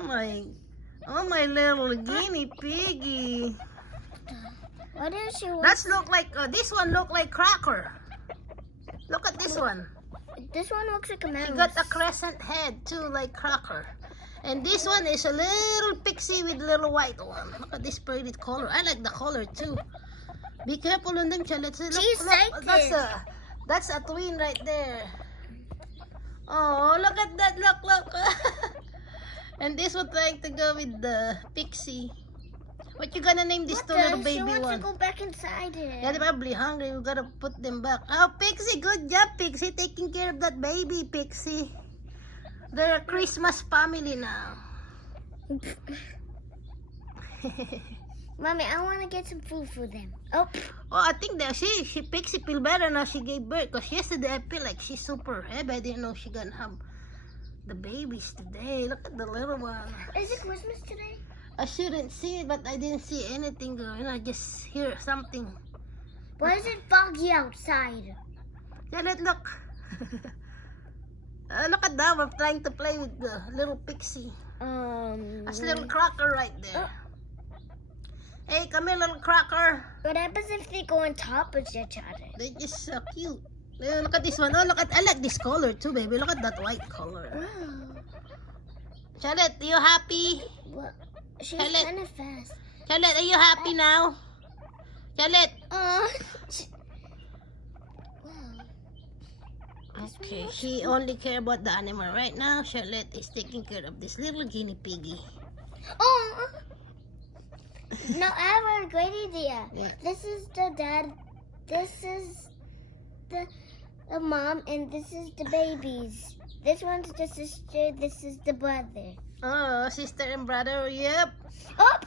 Oh my little guinea piggy. What does she want? That's look like this one look like Cracker. Look at this one. This one looks like a mouse. She got a crescent head too, like Cracker. And this one is a little pixie with little white one. Look at this pretty color. I like the color too. Be careful on them, Charlotte. See, She's look, excited. that's a twin right there. Oh, look at that! Look. And this one trying to go with the pixie. What you gonna name this two little baby She wants one? to go back inside it. Yeah, they're probably hungry. We gotta put them back. Oh, Pixie, good job, Pixie, taking care of that baby, Pixie. They're a Christmas family now. Mommy, I want to get some food for them. Oh, Oh, I think that she Pixie feel better now she gave birth. Cause yesterday I feel like she's super heavy. I didn't know she gonna have the babies today. Look at the little one. is it Christmas today? I shouldn't see it, but I didn't see anything going. I just hear something. Why is it foggy outside? Janet, look. Look at that. We're trying to play with the little Pixie. That's little Cracker right there. Hey, come here, little Cracker. What happens if they go on top of each other? They're just so cute. Look at this one. Oh, I like this color too, baby. Look at that white color. Wow. Charlotte, are you happy? Well, she's Charlotte. kind of fast. Charlotte, are you happy now? Charlotte. Wow. Okay, she only care about the animal right now. Charlotte is taking care of this little guinea piggy. Oh. No, I have a great idea. Yeah. This is the dad. This is the mom, and this is the babies. This one's the sister. This is the brother. Oh, sister and brother. Yep. Oh,